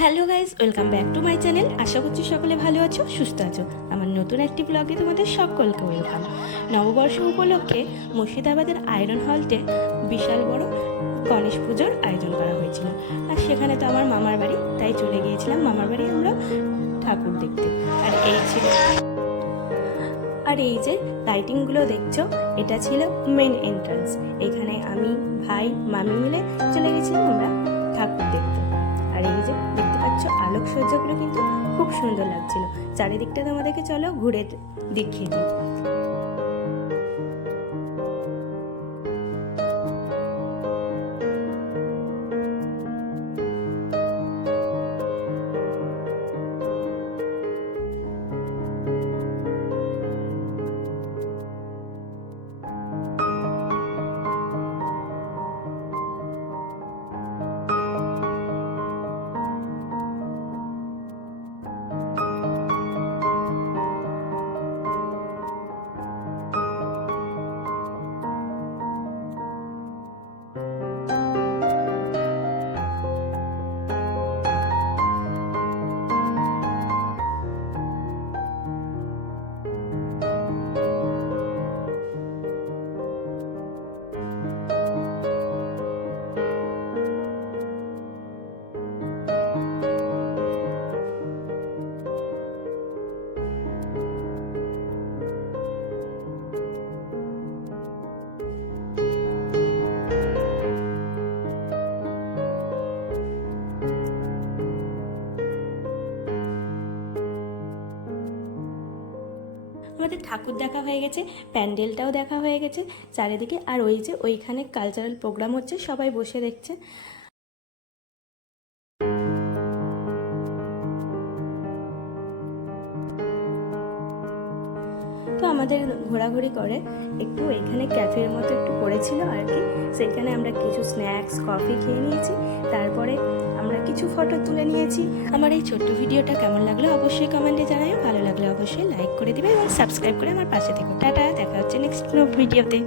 Hello guys welcome back to my channel. আশা করছি সকলে ভালো আছো, সুস্থ আছো। আমার নতুন একটি ব্লগে তোমাদের সকলকে ওয়েলকাম। নববর্ষ উপলক্ষে মুর্শিদাবাদের আয়রন হলতে বিশাল বড় গণেশ পুজোর আয়োজন করা হয়েছিল। আর সেখানে তো আমার মামার বাড়ি, তাই চলে গিয়েছিলাম। মামার বাড়ি আমরা ঠাকুর দেখতে। আর এই ছিল আর এই যে লাইটিংগুলো দেখছ, এটা ছিল মেন এন্ট্রান্স এখানে আমি, ভাই, মামি মিলে চলে গেছিলাম আমরা। আলোকসজ্জাগুলো কিন্তু খুব সুন্দর লাগছিল। চারিদিকটা তোমাদেরকে চলো ঘুরে দেখিয়ে দিই। আমাদের ঠাকুর দেখা হয়ে গেছে, প্যান্ডেলটাও দেখা হয়ে গেছে, চারিদিকে আর ওই যে ওইখানে কালচারাল প্রোগ্রাম হচ্ছে, সবাই বসে দেখছে। তো আমাদের ঘোরাঘুরি করে একটু এখানে ক্যাফের মতো একটু করেছিল আর কি। সেখানে আমরা কিছু স্ন্যাক্স কফি খেয়ে নিয়েছি। তারপরে আমরা কিছু ফটো তুলে নিয়েছি। আমার এই ছোট্ট ভিডিওটা কেমন লাগল অবশ্যই কমেন্টে জানাই ভালো লাগলে অবশ্যই লাইক করে দিবে এবং সাবস্ক্রাইব করে আমার পাশে থেকো। টাটা, দেখা হচ্ছে নেক্সট ভিডিওতে